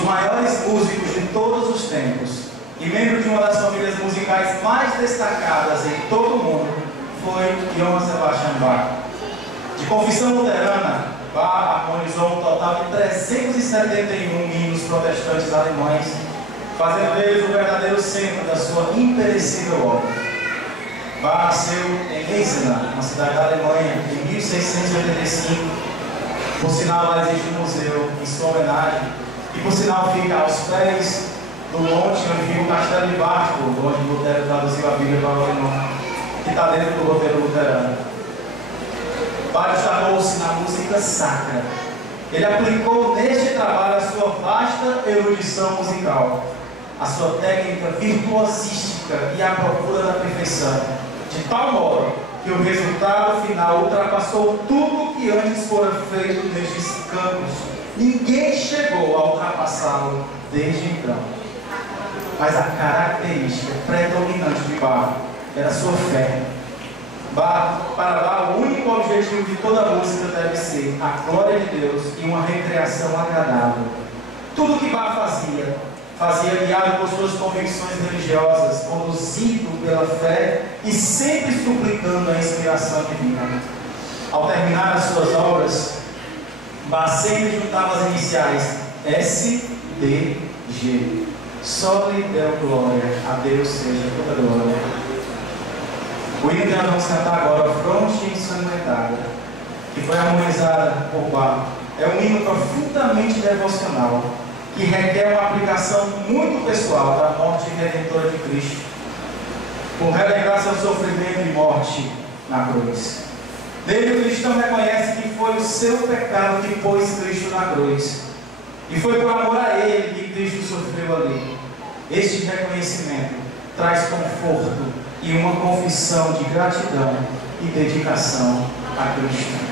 dos maiores músicos de todos os tempos e membro de uma das famílias musicais mais destacadas em todo o mundo, foi Johann Sebastian Bach. De confissão luterana, Bach harmonizou um total de 371 hinos protestantes alemães, fazendo deles o verdadeiro centro da sua imperecível obra. Bach nasceu em Eisenach, uma cidade da Alemanha, em 1685. Por sinal, lá existe um museu em sua homenagem, e por sinal fica aos pés do monte onde fica o Castelo de Wartburg, onde Lutero traduziu a Bíblia para o alemão, que está dentro do roteiro luterano. Bach destacou-se na música sacra. Ele aplicou neste trabalho a sua vasta erudição musical, a sua técnica virtuosística e a procura da perfeição, de tal modo que o resultado final ultrapassou tudo que antes fora feito nestes campos. Ninguém chegou a ultrapassá-lo desde então. Mas a característica predominante de Bach era a sua fé. Para Bach, o único objetivo de toda música deve ser a glória de Deus e uma recreação agradável. Tudo que Bach fazia guiado por suas convicções religiosas, conduzido pela fé e sempre suplicando a inspiração divina. Ao terminar as suas obras, Bach sempre juntava as iniciais SDG. Só lhe deu glória, a Deus seja toda glória. O hino que nós vamos cantar agora, Fronte Ensangrentada, que foi harmonizada por Bach, é um hino profundamente devocional, que requer uma aplicação muito pessoal da morte redentora de Cristo, por relembrar seu sofrimento e morte na cruz. Nele o cristão reconhece que foi o seu pecado que pôs Cristo na cruz, e foi por amor a Ele que Cristo sofreu ali. Este reconhecimento traz conforto e uma confissão de gratidão e dedicação a Cristo.